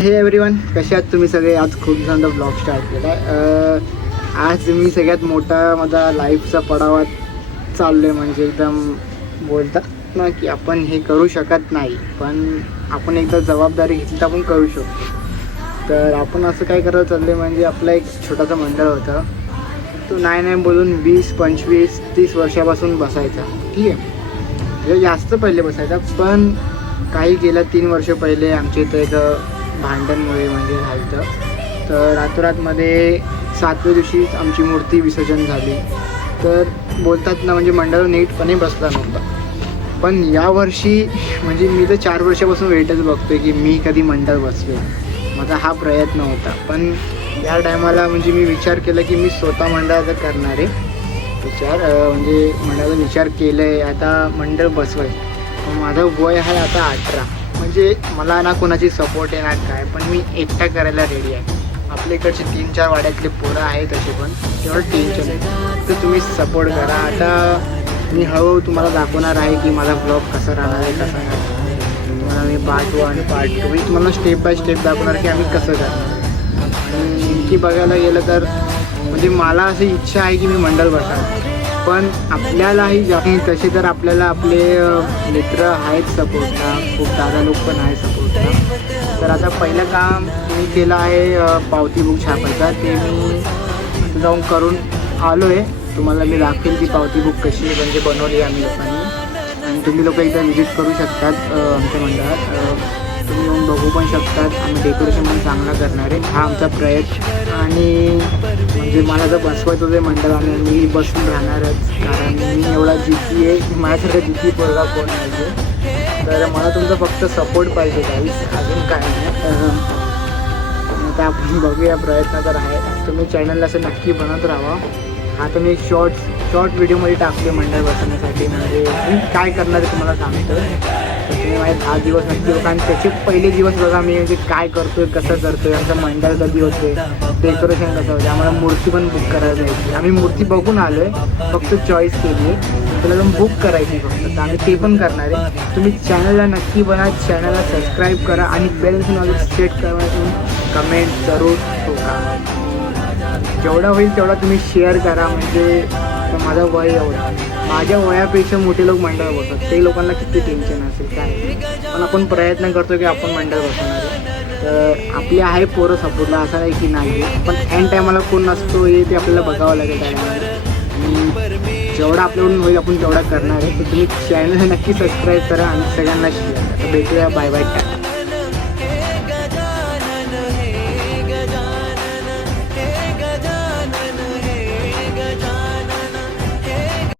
हे एव्हरीवन कसे आहात तुम्ही सगळे? आज खूप जण ब्लॉग स्टार्ट केला आहे आज मी सगळ्यात मोठा माझा लाईफचा पडावा चाललो आहे म्हणजे एकदम बोलतात ना की आपण हे करू शकत नाही पण आपण एकदा जबाबदारी घेतली तर आपण करू शकतो. तर आपण असं काय करत चाललं आहे म्हणजे आपला एक छोटासा मंडळ होता. तो नाही नाही बोलून वीस पंचवीस तीस वर्षापासून बसायचा. ठीक आहे? म्हणजे जास्त पहिले बसायचा पण काही गेल्या तीन वर्ष पहिले आमच्या इथं एक भांडणमुळे म्हणजे झालं तर रातोरातमध्ये सातव्या दिवशी आमची मूर्ती विसर्जन झाली. तर बोलतात ना म्हणजे मंडळ नीटपणे बसला नव्हता. पण यावर्षी म्हणजे मी तर चार वर्षापासून वेटच बघतोय की मी कधी मंडळ बसलो. माझा हा प्रयत्न होता. पण या टायमाला म्हणजे मी विचार केला की मी स्वतः मंडळाचा करणार आहे. विचार म्हणजे मंडळाचा विचार केलं आहे आता मंडळ बसवायचं. माझं वय आहे आता अठरा. म्हणजे मला ना कोणाची सपोर्ट आहे ना काय पण मी एकटा करायला रेडी आहे. आपल्या इकडचे तीन चार वाड्यातले पोरं आहेत तसे पण तेवढं टेन्शन आहे. तर तुम्ही सपोर्ट करा. आता मी हळूहळू तुम्हाला दाखवणार आहे की माझा ब्लॉग कसा राहणार आहे कसा नाही तुम्हाला मी पार्ट वन पार्ट टू मी तुम्हाला स्टेप बाय स्टेप दाखवणार की आम्ही कसं करणार. की बघायला गेलं तर म्हणजे मला अशी इच्छा आहे की मी मंडळ बसावं. पण आपल्यालाही जाणे तसे तर आपल्याला आपले मित्र आहेत सपोर्टला. खूप दादा लोक पण आहेत सपोर्टला. तर आता पहिलं काम मी केलं आहे पावती बुक छापायचा. ते मी जाऊन करून आलो आहे तुम्हाला मी दाखवेल ती पावती बुक कशी म्हणजे बनवली आम्ही लोकांनी. आणि तुम्ही लोक एकदा व्हिजिट करू शकतात आमच्या मंडळात. तुम्ही येऊन बघू पण शकतात. आम्ही डेकोरेशन पण चांगला करणार. आहे हा आमचा प्रयत्न. आणि म्हणजे मला जर बसवायचं ते मंडळ आणि मी बसून राहणारच कारण मी एवढा जिती आहे माझ्यासारखा जिती पोरगा कोण पाहिजे तर मला तुमचा फक्त सपोर्ट पाहिजे काहीच अजून काय नाही. अं, आता आपण बघूया प्रयत्न तर आहे. तुम्ही चॅनलला असं नक्की बनत राहा. हा तुम्ही शॉर्ट शॉर्ट व्हिडिओमध्ये टाकले मंडळ बसवण्यासाठी. म्हणजे काय करणार आहे तुम्हाला सांगतो. तुम्ही माझे दहा दिवस नक्की बघा आणि त्याचे पहिले दिवस बघा मी म्हणजे काय करतोय कसं करतोय आमचं मंडळ कधी होते डेकोरेशन कसं होते आम्हाला मूर्ती पण बुक करायला जायची आम्ही मूर्ती बघून आलो आहे फक्त चॉईस केली आहे बुक करायची फक्त. आम्ही ते पण करणार आहे. तुम्ही चॅनलला नक्की बना चॅनलला सबस्क्राईब करा आणि बेल सेट करा कमेंट जरूर ठोका जेवढा होईल तेवढा तुम्ही शेअर करा म्हणजे माझा माझं वय एवढं. माझ्या वयापेक्षा मोठे लोक मंडळ बसतात. ते लोकांना किती टेन्शन असेल काय पण आपण प्रयत्न करतो की आपण मंडळ बसवणार तर आपली आहे पोरं सपोर्टला असं नाही की नाही? पण एन टायमाला कोण नसतो हे ते आपल्याला बघावं लागेल त्यामध्ये आणि जेवढा आपल्याकडून होईल आपण तेवढा करणार आहे. तर तुम्ही चॅनल नक्की सबस्क्राईब करा आणि सगळ्यांना शेअर भेटूया. Bye bye Tata